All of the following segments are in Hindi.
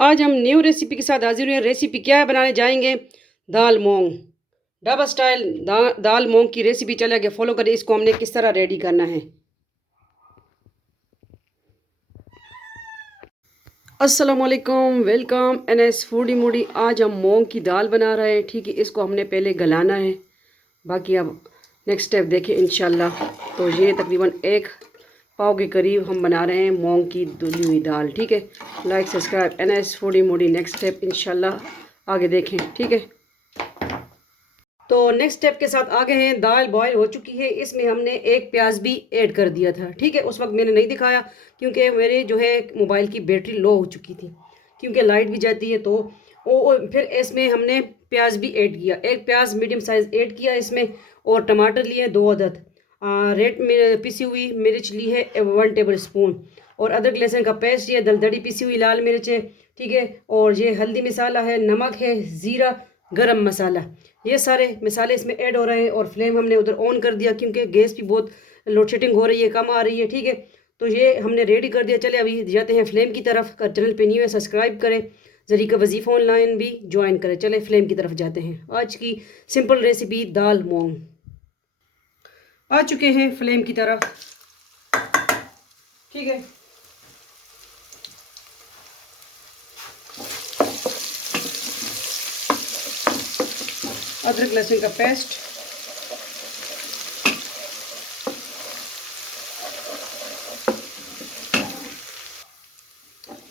आज हम न्यू रेसिपी के साथ हाजिर हुए। रेसिपी क्या है, बनाने जाएंगे दाल मूंग ढाबा स्टाइल दाल मूंग की रेसिपी। चले आगे फॉलो करें। इसको हमने किस तरह रेडी करना है। अस्सलाम वालेकुम, वेलकम एनएस फूडी मूडी। आज हम मूंग की दाल बना रहे हैं। ठीक है, इसको हमने पहले गलाना है। बाकी अब नेक्स्ट स्टेप देखें इंशाल्लाह। तो ये तकरीबन 1 पाव के करीब हम बना रहे हैं मूंग की धुली हुई दाल। ठीक है, like subscribe NS foodie Moody. Next step इंशाल्लाह आगे देखें। ठीक है, तो नेक्स्ट स्टेप के साथ आगे हैं। दाल बॉयल हो चुकी है, इसमें हमने 1 प्याज भी ऐड कर दिया था। ठीक है, उस वक्त मैंने नहीं दिखाया क्योंकि मेरे जो है मोबाइल की बैटरी लो हो चुकी थी, क्योंकि लाइट भी जाती है। तो फिर इसमें हमने प्याज भी ऐड किया। 1 प्याज मीडियम साइज़ ऐड किया इसमें, और टमाटर लिए 2 अदद। रेड में पिसी हुई मिर्च ली है 1 टेबल स्पून, और अदरक लहसुन का पेस्ट ये दलदली पिसी हुई लाल मिर्च है। ठीक है, और ये हल्दी मसाला है, नमक है, ज़ीरा, गरम मसाला, ये सारे मसाले इसमें ऐड हो रहे हैं। और फ्लेम हमने उधर ऑन कर दिया क्योंकि गैस भी बहुत लोड शेडिंग हो रही है, कम आ रही है। ठीक है, तो ये हमने रेडी कर दिया। चले अभी जाते हैं फ्लेम की तरफ। कर चैनल पे न्यू है सब्सक्राइब करें, जरीका वजीफ़ा ऑनलाइन भी ज्वाइन करें। चले फ्लेम की तरफ जाते हैं। आज की सिंपल रेसिपी दाल मूंग आ चुके हैं फ्लेम की तरफ। ठीक है, अदरक लहसुन का पेस्ट,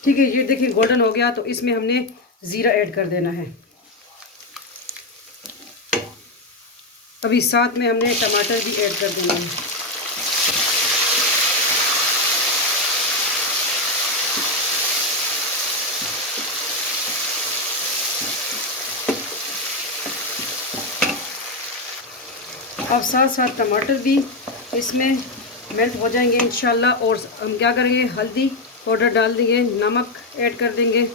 ठीक है, ये देखिए गोल्डन हो गया। तो इसमें हमने ज़ीरा ऐड कर देना है। अभी साथ में हमने टमाटर भी ऐड कर देना है। अब साथ साथ टमाटर भी इसमें मेल्ट हो जाएंगे इंशाल्लाह। और हम क्या करेंगे, हल्दी पाउडर डाल देंगे, नमक ऐड कर देंगे,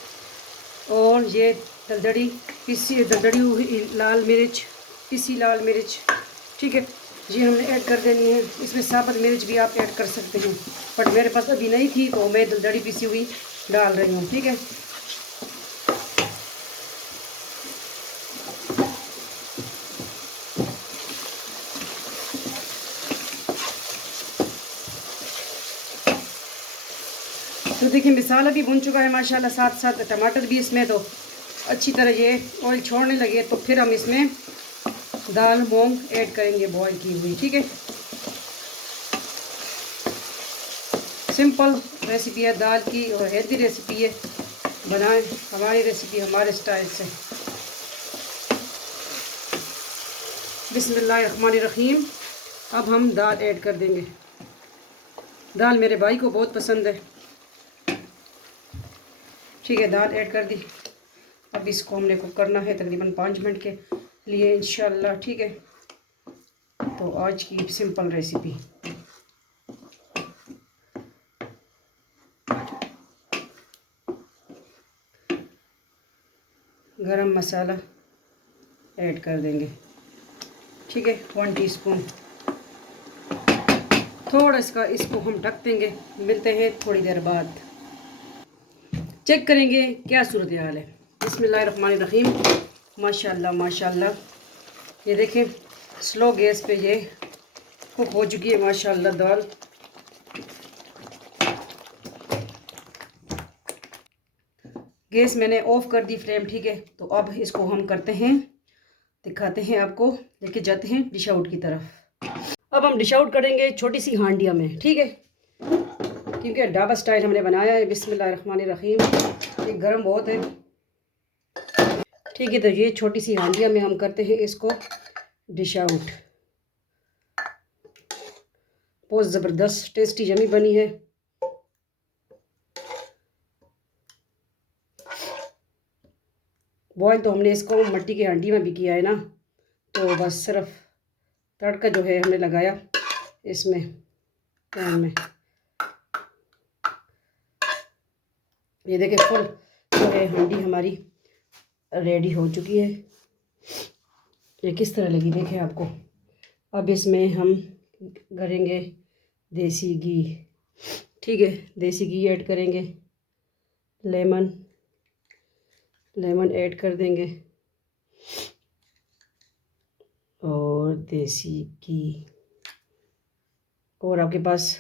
और ये दलदड़ी हुई लाल मिर्च, पिसी लाल मिर्च, ठीक है, ये हमने ऐड कर देनी है। इसमें साबुत मिर्च भी आप ऐड कर सकते हैं, बट मेरे पास अभी नहीं थी तो मैं दलदड़ी पिसी हुई डाल रही हूँ। ठीक है, तो देखिए मसाला भी भुन चुका है माशाल्लाह, साथ साथ टमाटर भी इसमें तो अच्छी तरह ये ऑयल छोड़ने लगे। तो फिर हम इसमें दाल मूंग ऐड करेंगे बॉईल की हुई। ठीक है, सिंपल रेसिपी है दाल की और हेल्दी रेसिपी है। बनाएं हमारी रेसिपी हमारे स्टाइल से। बिस्मिल्लाहिर्रहमानिर्रहीम। अब हम दाल ऐड कर देंगे। दाल मेरे भाई को बहुत पसंद है। ठीक है, दाल ऐड कर दी। अब इसको हमने कुक करना है तकरीबन 5 मिनट के लिए इंशाल्लाह। ठीक है, तो आज की सिंपल रेसिपी। गरम मसाला ऐड कर देंगे। ठीक है, 1 टीस्पून। थोड़ा इसको हम ढक देंगे। मिलते हैं थोड़ी देर बाद, चेक करेंगे क्या सूरत हाल है। बिस्मिल्लाहिर्रहमानिर्रहीम। माशाल्लाह माशाल्लाह, ये देखें स्लो गैस पे ये कुक हो चुकी है माशाल्लाह दाल। गैस मैंने ऑफ कर दी फ्लेम। ठीक है, तो अब इसको हम करते हैं, दिखाते हैं आपको, लेके जाते हैं डिश आउट की तरफ। अब हम डिश आउट करेंगे छोटी सी हांडिया में। ठीक है, क्योंकि ढाबा स्टाइल हमने बनाया है। बिस्मिल्लाहिर्रहमानिर्रहीम। ये गर्म बहुत है। ठीक है, तो ये छोटी सी हांडिया में हम करते हैं इसको डिश आउट। बहुत ज़बरदस्त टेस्टी यमी बनी है। बॉयल तो हमने इसको मिट्टी की हांडी में भी किया है ना, तो बस सिर्फ तड़का जो है हमने लगाया इसमें पैन में। ये देखें फुल जो है हांडी हमारी रेडी हो चुकी है। ये किस तरह लगी देखें आपको। अब इसमें हम करेंगे देसी घी। ठीक है, देसी घी ऐड करेंगे, लेमन, लेमन ऐड कर देंगे और देसी घी, और आपके पास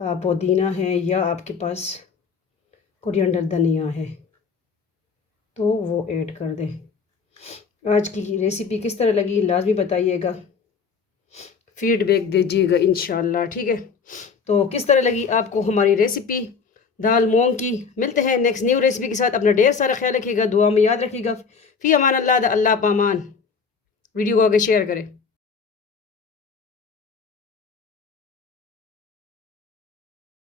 पुदीना है या आपके पास कोरिएंडर धनिया है तो वो ऐड कर दें। आज की रेसिपी किस तरह लगी लाजमी बताइएगा, फीडबैक दीजिएगा इंशाल्लाह, ठीक है। तो किस तरह लगी आपको हमारी रेसिपी दाल मूंग की। मिलते हैं नेक्स्ट न्यू रेसिपी के साथ। अपना ढेर सारा ख्याल रखिएगा, दुआ में याद रखिएगा। फ़ी अमान अल्लाह, अल्लाह पामान। वीडियो को आगे शेयर करें।